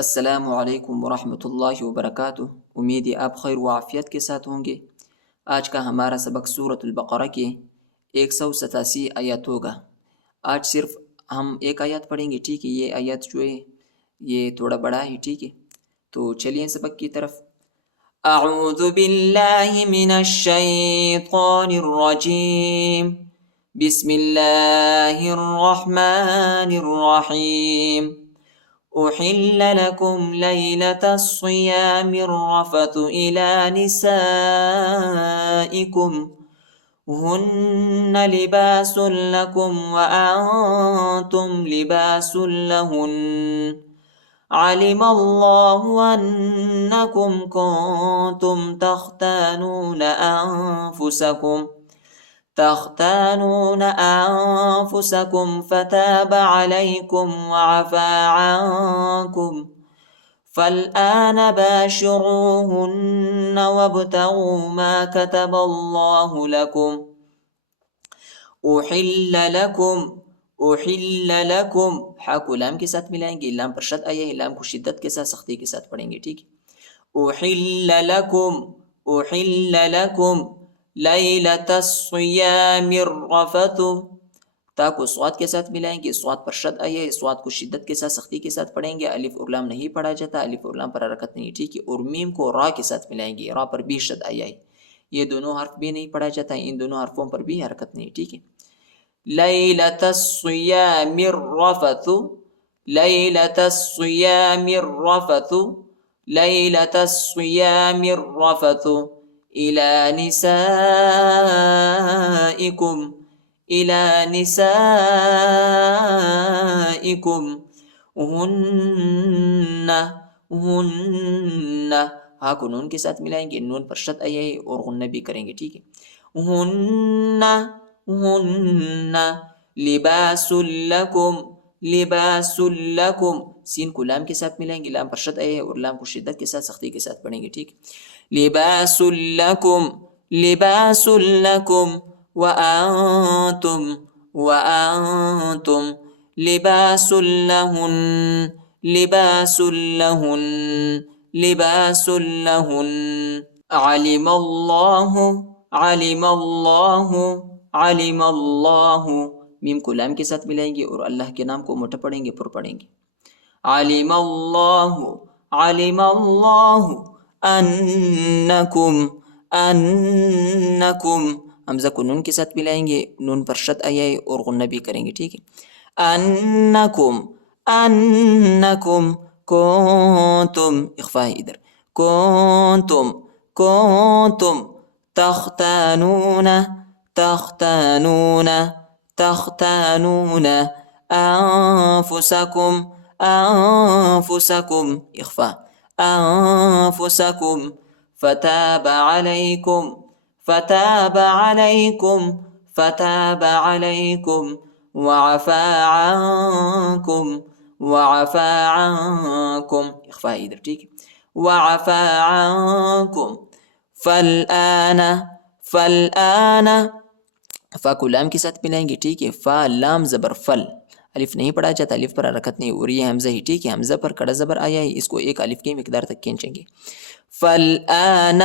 السلام علیکم ورحمۃ اللہ وبرکاتہ۔ امید ہے آپ خیر و عافیت کے ساتھ ہوں گے۔ آج کا ہمارا سبق سورۃ البقرہ کے 187 آیات ہوگا۔ آج صرف ہم ایک آیات پڑھیں گے، ٹھیک ہے؟ یہ آیات جو ہے یہ تھوڑا بڑا ہے، ٹھیک ہے؟ تو چلیے سبق کی طرف۔ اعوذ باللہ من الشیطان الرجیم، بسم اللہ الرحمن الرحیم۔ أحل لكم ليلة الصيام الرفث إلى نسائكم هن لباس لكم وأنتم لباس لهن علم الله أنكم كنتم تختانون أنفسكم فتاب عليكم وعفى عنكم فالآن باشروهن وابتغوا ما كتب الله لكم أحل لكم حا کو لام کے ساتھ ملائیں گے، لام پر شد آیا ہے، لام کو شدت کے ساتھ سختی کے ساتھ پڑھیں گے، ٹھیک ہے؟ أحل لكم لیلۃ الصیام الرفث، تا کو صاد کے ساتھ ملائیں گے، صاد پر شد آیا ہے، صاد کو شدت کے ساتھ سختی کے ساتھ پڑھیں گے، الف اور لام نہیں پڑھا جاتا، الف اور لام پر حرکت نہیں، ٹھیک ہے؟ اور میم کو را کے ساتھ ملائیں گے، را پر بھی شد آیا ہے، یہ دونوں حرف بھی نہیں پڑھا جاتا، ان دونوں حرفوں پر بھی حرکت نہیں، ٹھیک ہے؟ لیلۃ الصیام الرفث، لیلۃ الصیام الرفث، لیلۃ الصیام الرفث إلى نسائكم هن ہا کو نون کے ساتھ ملائیں گے، نون پر شد آیا ہے اور غنہ بھی کریں گے، ٹھیک ہے؟ هن لباس لكم، سین کو لام کے ساتھ ملائیں گے، لام پر شد آیا ہے اور لام کو شدت کے ساتھ سختی کے ساتھ پڑھیں گے، ٹھیک ہے؟ لباس لكم وأنتم لباس لهن علم الله میم کو لام کے ساتھ ملائیں گے اور اللہ کے نام کو موٹا پڑھیں گے، پر پڑھیں گے۔ علم الله انکم حمزہ کو نون کے ساتھ ملائیں گے، نون پر شد آیا ہے اور غنہ بھی کریں گے، ٹھیک ہے؟ انکم کنتم، اخفا ہے ادھر، کنتم تختانون انفسکم اخفا انفسکم فتاب عليكم وعفى عنكم اخفا ادھر، ٹھیک ہے؟ وعفى عنكم فالآن فا کو لام کے ساتھ ملائیں گے، ٹھیک ہے؟ فا لام زبر فل، الف نہیں پڑھا جاتا، الف پر حرکت نہیں، اور یہ حمزہ ہی، ٹھیک ہے؟ حمزہ پر کڑا زبر آیا ہے، اس کو ایک الف کی مقدار تک کھینچیں گے۔ فالآن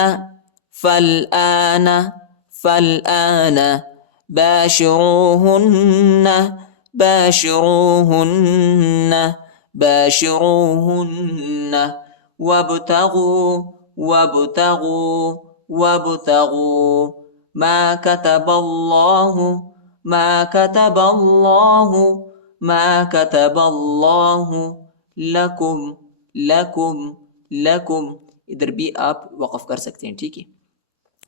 باشروهن وابتغوا ما كتب الله لكم ادھر بھی آپ وقف کر سکتے ہیں، ٹھیک ہے؟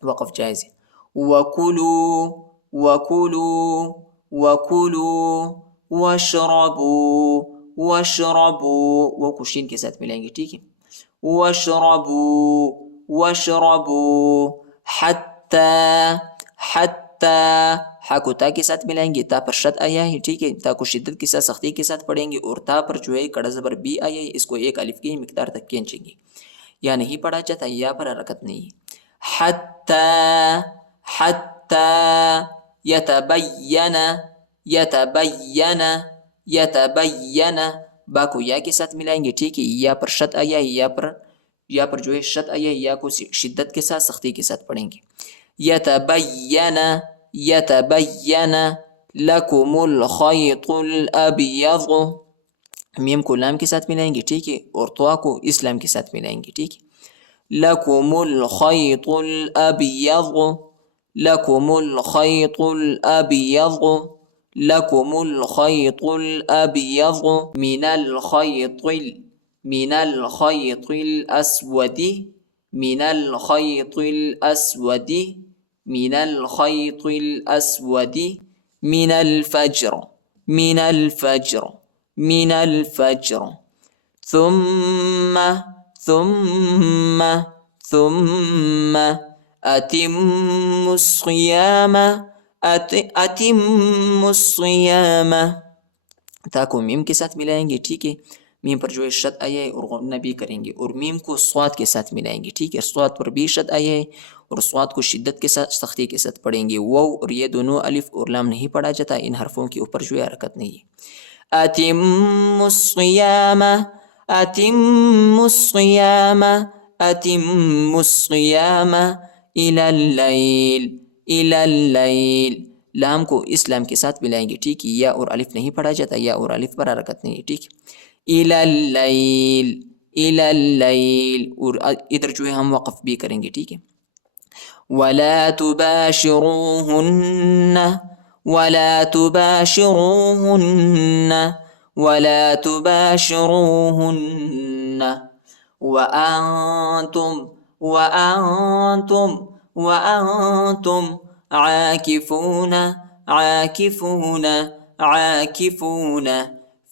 وقف جائز ہے۔ وَكُلُوا وَاشْرَبُوا وہ کو شین کے ساتھ ملائیں گے، ٹھیک ہے؟ وَاشْرَبُوا حَتَّى ہا کو تا کے ساتھ ملائیں گے، تا پر شد آیا ہے، ٹھیک ہے؟ تا کو شدت کے ساتھ سختی کے ساتھ پڑھیں گے، اور تا پر جو ہے کڑا زبر بھی آیا ہے، اس کو ایک الف کی مقدار تک کھینچیں گے، یا نہیں پڑھا جاتا، یا پر حرکت نہیں ہے۔ حتی یتبین با کو یا کے ساتھ ملائیں گے، ٹھیک ہے، یا پر شد آیا ہے، یا پر جو ہے شد آیا ہے، یا کو شدت کے ساتھ سختی کے ساتھ پڑھیں گے. یتبین یتبین لکم الخیط الابیض، میم کو لام کے ساتھ ملائیں گے، ٹھیک ہے، اور طوا کو اسلام کے ساتھ ملائیں گے، ٹھیک ہے. لکم الخیط الابیض لکم الخیط الابیض لکم الخیط الابیض من الخیط من الخیط الاسود من الخیط الاسود من الخیط الاسود من الفجر من الفجر من الفجر ثم أتم الصيام أتم الصيام، تا کو میم کے ساتھ ملائیں گے، ٹھیک ہے، میم پر جو ہے شد آیا ہے اور غنہ بھی کریں گے، اور میم کو صاد کے ساتھ ملائیں گے، ٹھیک ہے، صاد پر بھی شد آیا ہے اور صاد کو شدت کے ساتھ سختی کے ساتھ پڑھیں گے. واو اور یہ دونوں الف اور لام نہیں پڑھا جاتا، ان حرفوں کے اوپر جو ہے حرکت نہیں ہے. أتم الصيام أتم الصيام أتم الصيام إلى الليل إلى الليل، لام کو اس لام کے ساتھ ملائیں گے، ٹھیک ہے، یا اور الف نہیں پڑھا جاتا، یا اور الف پر حرکت نہیں ہے، ٹھیک ہے. إلى الليل إلى الليل، اور ادھر جو ہے ہم وقف بھی کریں گے، ٹھیک ہے. ولا تباشروهن ولا تباشروهن ولا تباشروهن وأنتم عاكفون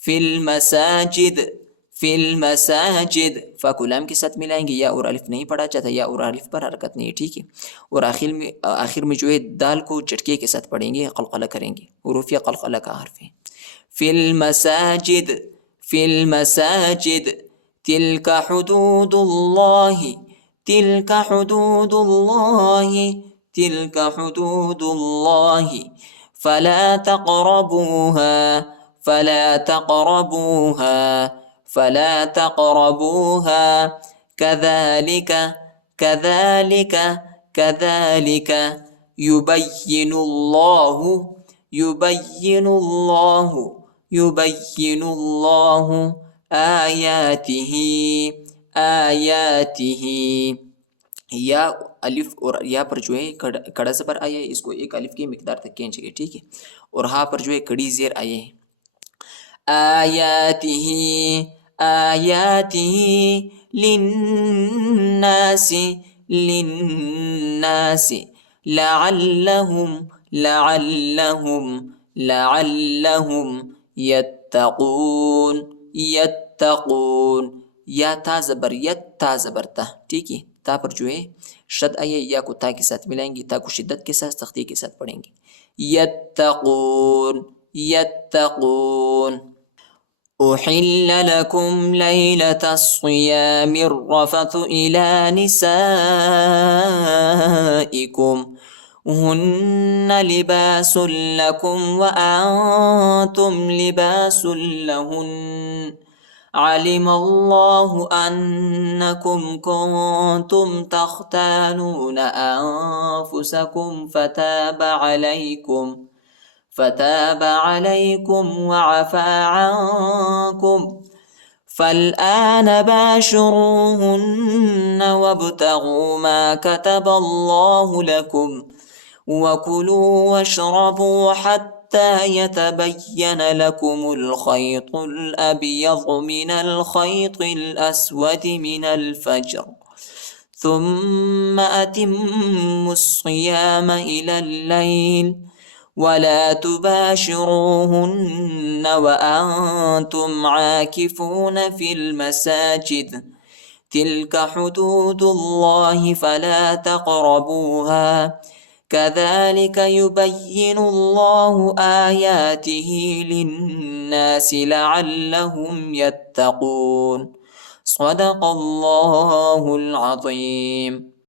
في المساجد، فا کو لام کے ساتھ ملائیں گے، یا اور الف نہیں پڑھا جاتا، یا اور الف پر حرکت نہیں ہے، ٹھیک ہے. اور آخر میں جو ہے دال کو جھٹکے کے ساتھ پڑھیں گے، قلقلہ کریں گے، حروف یا قلقلہ کا حرف ہے. في المساجد تلك حدود الله تلك حدود الله تلك حدود الله فلا تقربوها كذلك يبين الله آیاته یا الف اور یا پر جو ہے کڑا زبر آیا ہے، اس کو ایک الف کی مقدار تک کھینچیں گے، ٹھیک ہے، اور ہا پر جو ہے کڑی زیر آئے ہے. آیاته للناس لعلهم یتقون، یا تا زبر تا زبر تا، ٹھیک ہے، تا پر جو ہے شد آئے، یا کو تا کے ساتھ ملائیں گے، تا کو شدت کے ساتھ سختی کے ساتھ پڑھیں گے. یتقون أحل لكم ليلة الصيام الرفث إلى نسائكم هن لباس لكم وأنتم لباس لهن علم الله أنكم كنتم تختانون أنفسكم فتاب عليكم وعفى عنكم فالآن باشروهن وابتغوا ما كتب الله لكم وكلوا واشربوا حتى يتبين لكم الخيط الأبيض من الخيط الأسود من الفجر ثم أتموا الصيام إلى الليل ولا تباشروهن وأنتم عاكفون في المساجد تلك حدود الله فلا تقربوها كذلك يبين الله آياته للناس لعلهم يتقون. صدق الله العظيم.